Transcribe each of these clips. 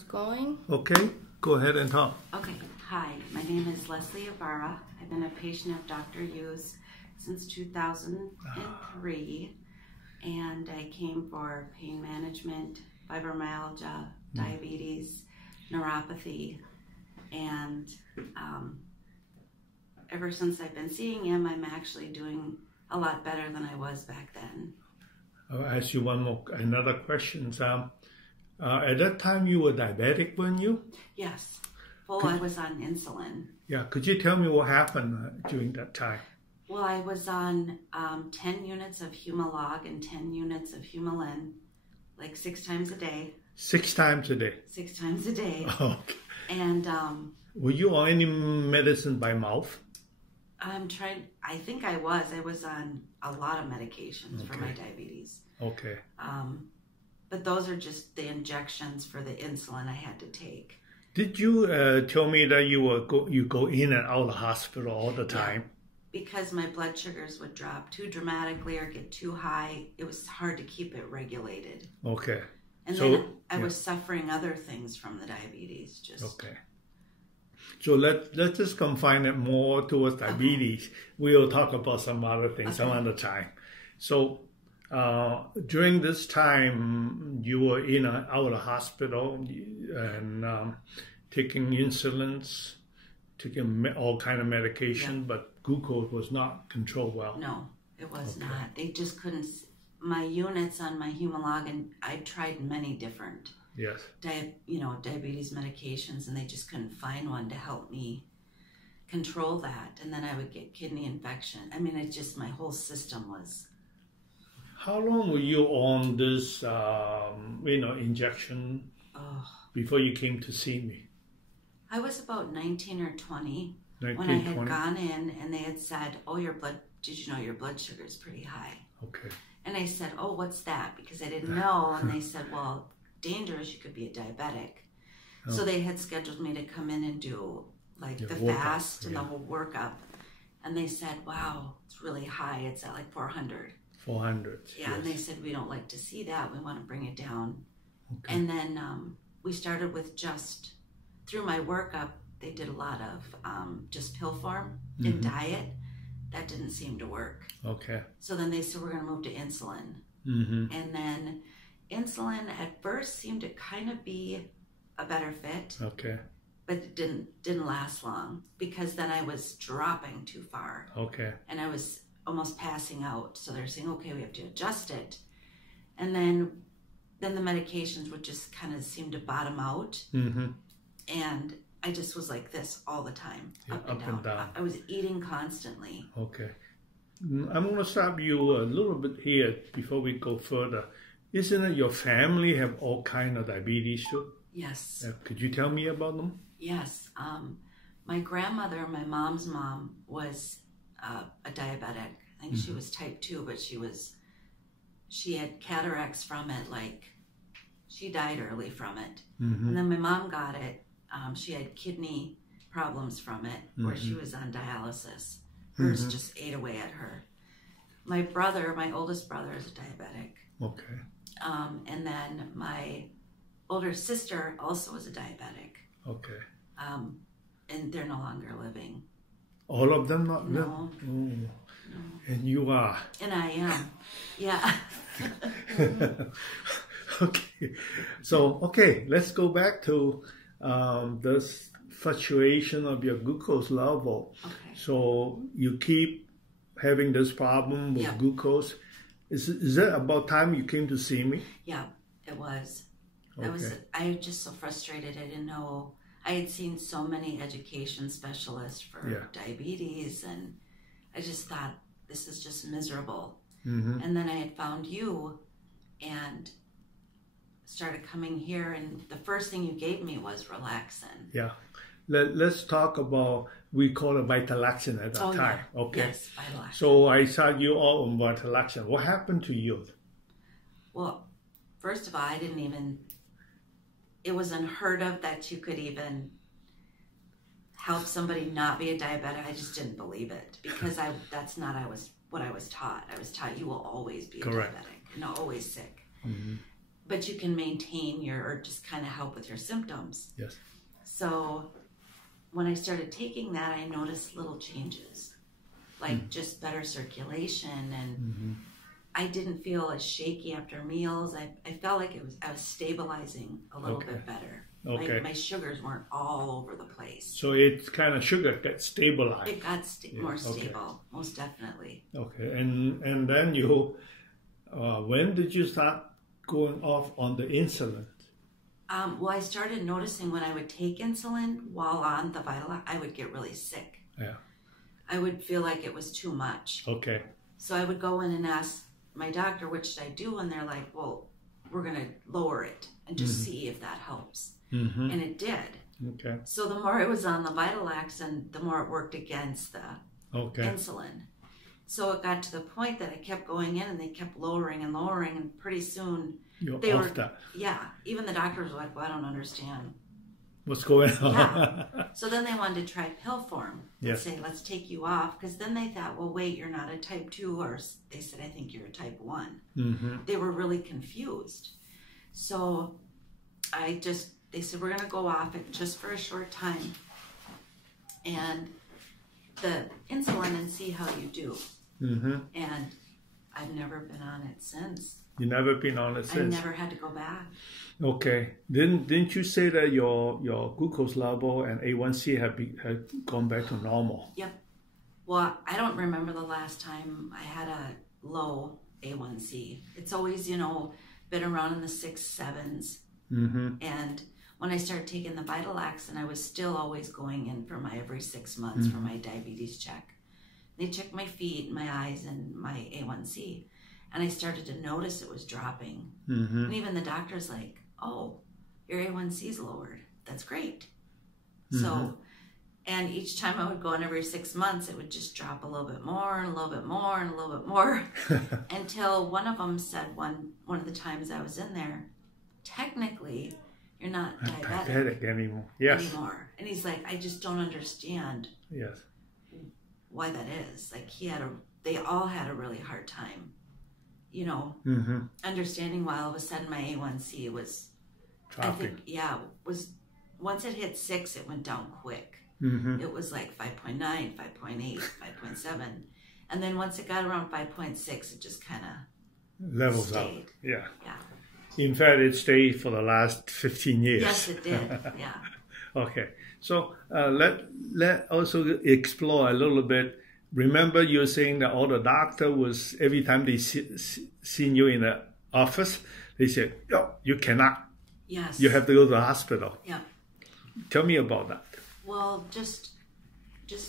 It's going. Okay, go ahead and talk. Okay, hi, my name is Leslie Ibarra. I've been a patient of Dr. Yu's since 2003, and I came for pain management, fibromyalgia, diabetes, neuropathy, and ever since I've been seeing him, I'm actually doing a lot better than I was back then. I'll ask you another question. At that time, you were diabetic, weren't you? Yes. Well, I was on insulin. Yeah. Could you tell me what happened during that time? Well, I was on 10 units of Humalog and 10 units of Humulin, like 6 times a day. 6 times a day? 6 times a day. Okay. And were you on any medicine by mouth? I think I was. I was on a lot of medications for my diabetes. Okay. But those are just the injections for the insulin I had to take. Did you tell me that you go in and out of the hospital all the time? Yeah. Because my blood sugars would drop too dramatically or get too high, it was hard to keep it regulated. Okay. And then I was suffering other things from the diabetes. Okay. So let's just confine it more towards diabetes. We'll talk about some other things some other time. So during this time, you were in and out of the hospital and taking insulins, taking all kind of medication, but glucose was not controlled well. No, it was not. They just couldn't. My units on my Humalog, and I tried many different diabetes medications, and they just couldn't find one to help me control that. And then I would get kidney infection. I mean, it just, my whole system was. How long were you on this, injection before you came to see me? I was about 19 or 20 when I had gone in, and they had said, "Oh, did you know your blood sugar is pretty high?" Okay. And I said, "Oh, what's that?" Because I didn't know. And they said, "Well, dangerous, you could be a diabetic." Oh. So they had scheduled me to come in and do the fast and the whole workup. And they said, "Wow, it's really high. It's at like 400. 400. Yeah, yes. And they said, "We don't like to see that. We want to bring it down." Okay. And then we started with through my workup, they did a lot of just pill form and diet. That didn't seem to work. Okay. So then they said, "We're going to move to insulin." And then insulin at first seemed to kind of be a better fit. Okay. But it didn't last long because then I was dropping too far. Okay. And I was almost passing out. So they're saying, "Okay, we have to adjust it." And then the medications would just kind of seem to bottom out. And I just was like this all the time, up and down. I was eating constantly. Okay. I'm going to stop you a little bit here before we go further. Isn't it your family have all kind of diabetes too? Yes. Could you tell me about them? Yes. My grandmother, my mom's mom, was a diabetic. I think she was type 2, but she had cataracts from it. She died early from it. And then my mom got it. She had kidney problems from it, where she was on dialysis. Hers just ate away at her. My oldest brother, is a diabetic. Okay. And then my older sister also is a diabetic. Okay. And they're no longer living. All of them not living? No. No. And you are? And I am. Yeah. Okay. So, let's go back to this fluctuation of your glucose level. Okay. So you keep having this problem with glucose. Is that about time you came to see me? Yeah, it was. Okay. I was just so frustrated. I didn't know. I had seen so many education specialists for diabetes, and I just thought, this is just miserable. And then I had found you and started coming here, and the first thing you gave me was Relaxin. Yeah. Let's talk about, we call it Vitalaxin at that time. Yeah. Okay. Yes, Vitalaxin. So I saw you all on Vitalaxin. What happened to you? Well, first of all, it was unheard of that you could even help somebody not be a diabetic. I just didn't believe it because that's not what I was taught. I was taught you will always be a diabetic and always sick. but you can maintain or just kind of help with your symptoms. Yes. So when I started taking that, I noticed little changes, like just better circulation, and I didn't feel as shaky after meals. I felt like I was stabilizing a little bit better. Okay. My sugars weren't all over the place. So it's kind of sugar got stabilized. It got more stable, most definitely. Okay, and then you, when did you start going off on the insulin? Well, I started noticing when I would take insulin while on the Vitalax, I would get really sick. Yeah. I would feel like it was too much. Okay. So I would go in and ask my doctor, which should I do? And they're like, well, we're going to lower it and just see if that helps. And it did. Okay. So the more it was on the Vitalax, and the more it worked against the insulin. So it got to the point that I kept going in and they kept lowering and lowering, and pretty soon they were that. Yeah. Even the doctors were like, well, I don't understand what's going on. Yeah. So then they wanted to try pill form and Yes. say, let's take you off. Because then they thought, well, wait, you're not a type 2. Or they said, I think you're a type 1. They were really confused. So they said, we're going to go off it just for a short time. And the insulin and see how you do. And I've never been on it since. You never been on it since? I never had to go back. Okay. Didn't you say that your glucose level and A1C had gone back to normal? Yep. Well, I don't remember the last time I had a low A1C. It's always, been around in the 6, 7s. And when I started taking the Vitalax, and I was still always going in for my every 6 months for my diabetes check. They checked my feet, my eyes, and my A1C. And I started to notice it was dropping. And even the doctor's like, oh, your A1C's lowered. That's great. So, and each time I would go in every 6 months, it would just drop a little bit more and a little bit more and a little bit more until one of them said one of the times I was in there, technically, you're not diabetic anymore. Yes. Anymore. And he's like, I just don't understand why that is. Like they all had a really hard time, understanding why all of a sudden my A1C was dropping. Once it hit 6, it went down quick. It was like 5.9, 5.8, 5.7. And then once it got around 5.6, it just kind of levels stayed. out. Yeah. Yeah. In fact, it stayed for the last 15 years. Yes, it did. Yeah. Okay. So let also explore a little bit. Remember, you're saying that all the doctor was, every time they seen you in the office, they said, "Oh, you cannot. Yes. You have to go to the hospital." Yeah. Tell me about that. Well, just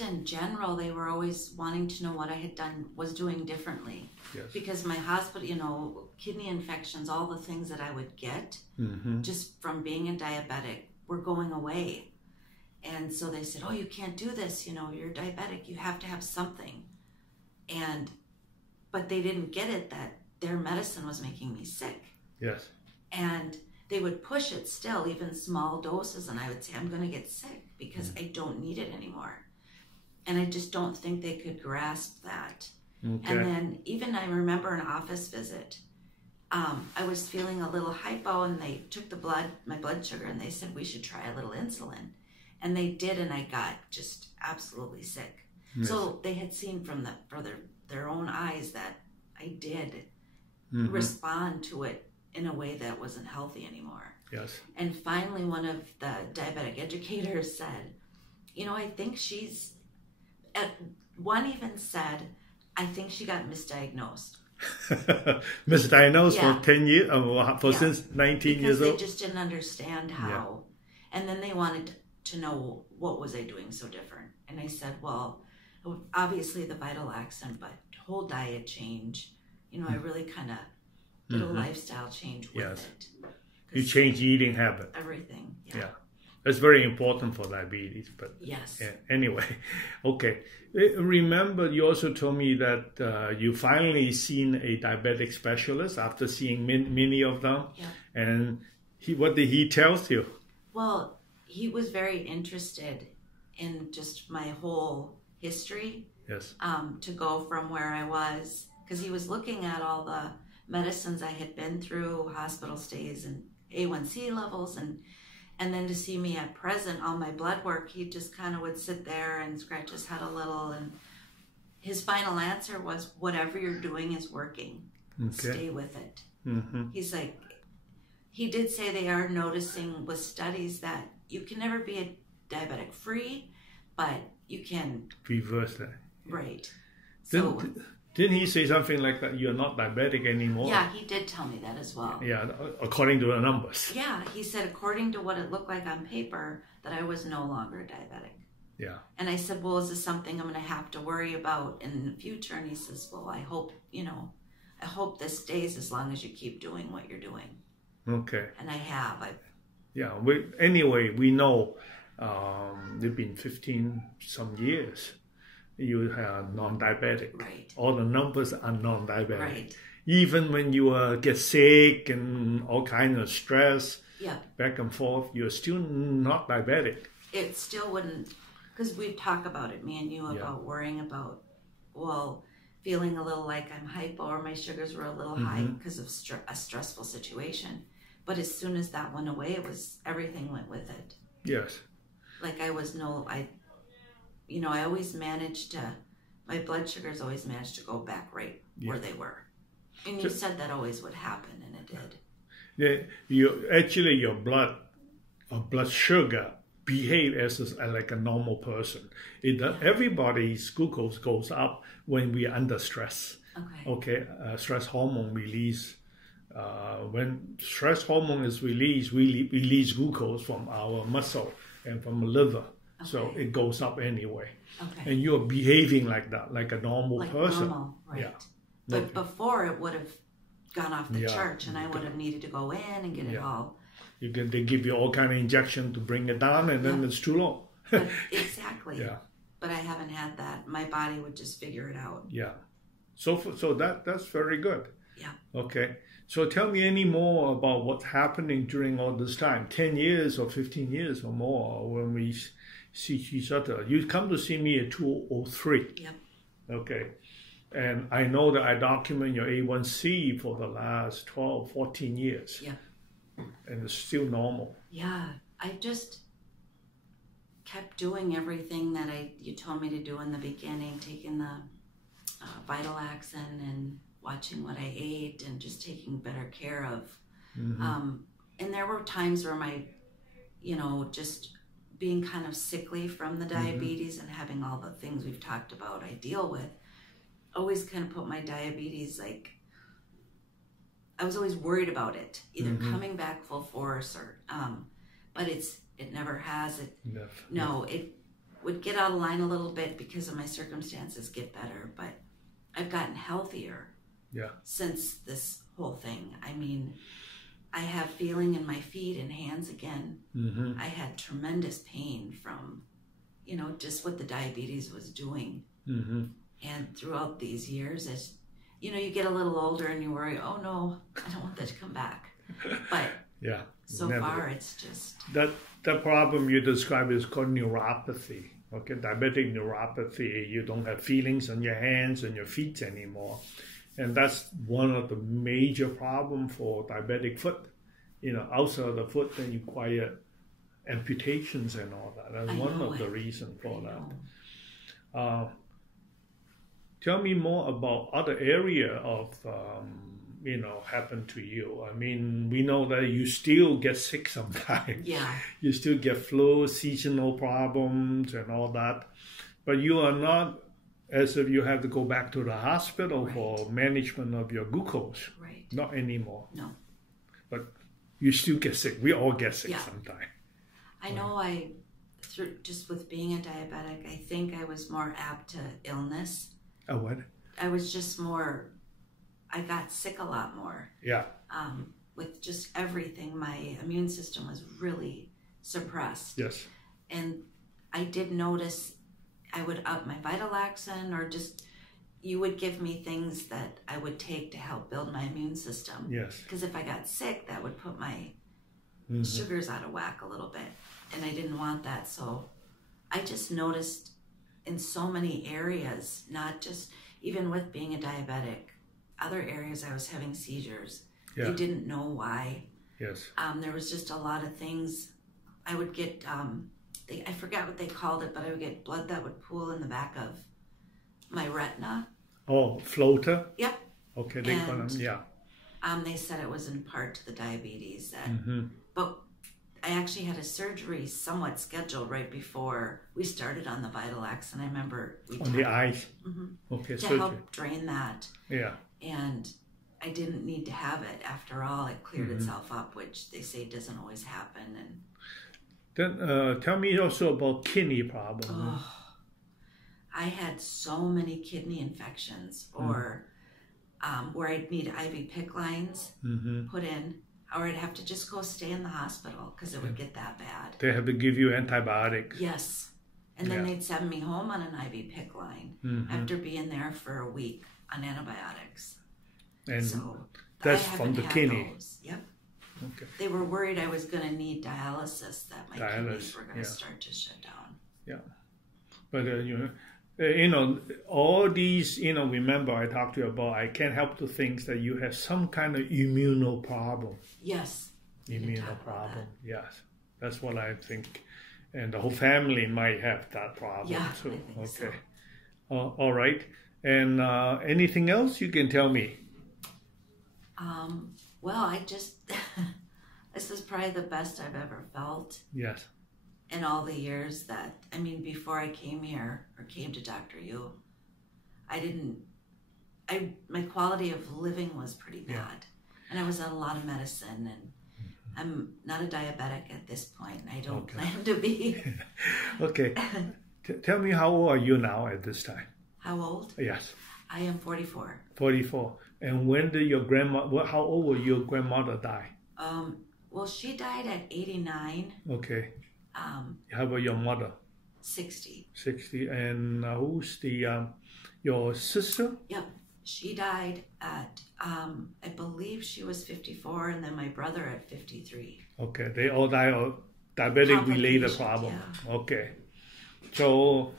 in general, they were always wanting to know what I was doing differently. Yes. Because my hospital, kidney infections, all the things that I would get just from being a diabetic were going away. And so they said, oh, you can't do this. You're diabetic. You have to have something. But they didn't get it that their medicine was making me sick. Yes. And they would push it still, even small doses. And I would say, I'm going to get sick because I don't need it anymore. And I just don't think they could grasp that. Okay. And then even I remember an office visit. I was feeling a little hypo, and they took my blood sugar, and they said we should try a little insulin. And they did, and I got just absolutely sick. Yes. So they had seen from their own eyes that I did respond to it in a way that wasn't healthy anymore. Yes. And finally, one of the diabetic educators said, I think one even said, I think she got misdiagnosed. Misdiagnosed for 10 years, since 19 years old? Because they just didn't understand how. Yeah. And then they wanted to know, what was I doing so different? And I said, well, obviously the Vitalax, but whole diet change. I really kind of did a lifestyle change with it. You change eating habit. Everything. Yeah. That's very important for diabetes. But yes. Anyway, okay. Remember, you also told me that you finally seen a diabetic specialist after seeing many of them. Yeah. And what did he tell you? Well, he was very interested in just my whole history. Yes. To go from where I was, because he was looking at all the medicines I had been through, hospital stays and A1C levels, and then to see me at present, all my blood work, he just kind of would sit there and scratch his head a little, and his final answer was, whatever you're doing is working. Okay. Stay with it. Mm-hmm. He's like, he did say they are noticing with studies that you can never be a diabetic free, but you can reverse that. Right. Didn't he say something like that? You're not diabetic anymore. Yeah, he did tell me that as well. Yeah, according to the numbers. Yeah, he said according to what it looked like on paper that I was no longer diabetic. Yeah. And I said, well, is this something I'm going to have to worry about in the future? And he says, well, I hope this stays as long as you keep doing what you're doing. Okay. And I have. Anyway, we know it's been 15 some years. You are non-diabetic. Right. All the numbers are non-diabetic. Right. Even when you get sick and all kinds of stress, back and forth, you're still not diabetic. It still wouldn't, because we talk about it, me and you, about worrying about, feeling a little like I'm hypo or my sugars were a little high because of a stressful situation. But as soon as that went away, everything went with it. Yes. Like I always managed to, my blood sugars always managed to go back right where they were. And you said that always would happen, and it did. Yeah, your blood sugar behave as like a normal person. Everybody's glucose goes up when we are under stress. Okay. Stress hormone release. When stress hormone is released, we release glucose from our muscle and from the liver. Okay. So it goes up anyway. Okay. And you're behaving like that, like a normal person. Normal, right. Yeah. But before it would have gone off the chart, and I would have needed to go in and get it all. They give you all kind of injection to bring it down, and then it's too low. Exactly. Yeah. But I haven't had that. My body would just figure it out. Yeah. So that's very good. Yeah. Okay. So tell me any more about what's happening during all this time, 10 years or 15 years or more, when we see each other. You come to see me at 2003. Yep. Okay. And I know that I document your A1C for the last 12, 14 years. Yeah. And it's still normal. Yeah. I just kept doing everything that you told me to do in the beginning, taking the Vitalaxin and watching what I ate and just taking better care of. And there were times where just being kind of sickly from the diabetes and having all the things we've talked about I deal with, always kind of put my diabetes, like, I was always worried about it, either coming back full force or, but it never has. It would get out of line a little bit because of my circumstances get better, but I've gotten healthier since this whole thing. I mean, I have feeling in my feet and hands again. I had tremendous pain from, just what the diabetes was doing. And throughout these years, as you get a little older and you worry, oh no, I don't want that to come back. But so far it's just... That problem you describe is called neuropathy. Okay, diabetic neuropathy. You don't have feelings on your hands and your feet anymore. And that's one of the major problems for diabetic foot. Outside of the foot, then you require amputations and all that. That's one of the reasons for that. Tell me more about other area of, happened to you. I mean, we know that you still get sick sometimes. Yeah. You still get flu, seasonal problems and all that. But you are not as if you have to go back to the hospital for management of your glucose. Right. Not anymore. No. But you still get sick. We all get sick sometimes. I know just with being a diabetic, I think I was more apt to illness. Oh, what? I was just I got sick a lot more. Yeah. With just everything. My immune system was really suppressed. Yes. And I did notice I would up my Vitalaxin, or just, you would give me things that I would take to help build my immune system. Yes. Because if I got sick, that would put my sugars out of whack a little bit. And I didn't want that. So I just noticed in so many areas, not just, even with being a diabetic, other areas I was having seizures. Yeah. They didn't know why. Yes. There was just a lot of things. I would get, I forgot what they called it, but I would get blood that would pool in the back of my retina. Oh, floater? Yep. Okay, they call them, yeah. They said it was in part to the diabetes. That, but I actually had a surgery somewhat scheduled right before we started on the Vitalax, and I remember we on the eyes. Okay, to help drain that. Yeah. And I didn't need to have it. After all, it cleared itself up, which they say doesn't always happen. And then tell me also about kidney problems. Oh, I had so many kidney infections, or where I'd need IV PICC lines put in, or I'd have to just go stay in the hospital because it would get that bad. They have to give you antibiotics. Yes. And then they'd send me home on an IV PICC line after being there for a week on antibiotics. And so that's from the kidney. Those. Yep. Okay. They were worried I was going to need dialysis, that my kidneys were going to start to shut down. Yeah. But, all these, remember I talked to you about, I can't help to think that you have some kind of immuno problem. Yes. Immuno problem, yes. That's what I think. And the whole family might have that problem too. I think so. All right. And anything else you can tell me? Well, I just, this is probably the best I've ever felt. Yes. In all the years that, before I came here or came to Dr. Yu, my quality of living was pretty bad. And I was on a lot of medicine, and I'm not a diabetic at this point, and I don't plan to be. Okay. Tell me, how old are you now at this time? How old? Yes. I am 44. 44. And when did your how old will your grandmother die? Well, she died at 89. Okay. How about your mother? 60. 60. And who's your sister? Yep. She died at, I believe she was 54, and then my brother at 53. Okay. They all died of diabetic-related problem. Yeah. Okay. So,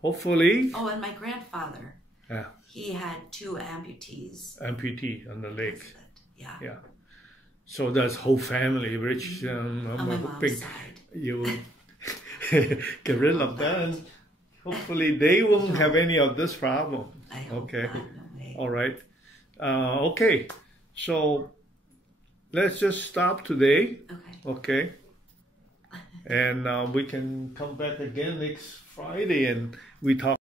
hopefully... Oh, and my grandfather. Yeah. He had 2 amputees. Amputee on the leg. Yeah. Yeah. So that's whole family, rich. On my mom's side. You get rid of that, and hopefully they won't have any of this problem. I hope not, no way. All right. Okay. So let's just stop today. Okay. And we can come back again next Friday, and we talk.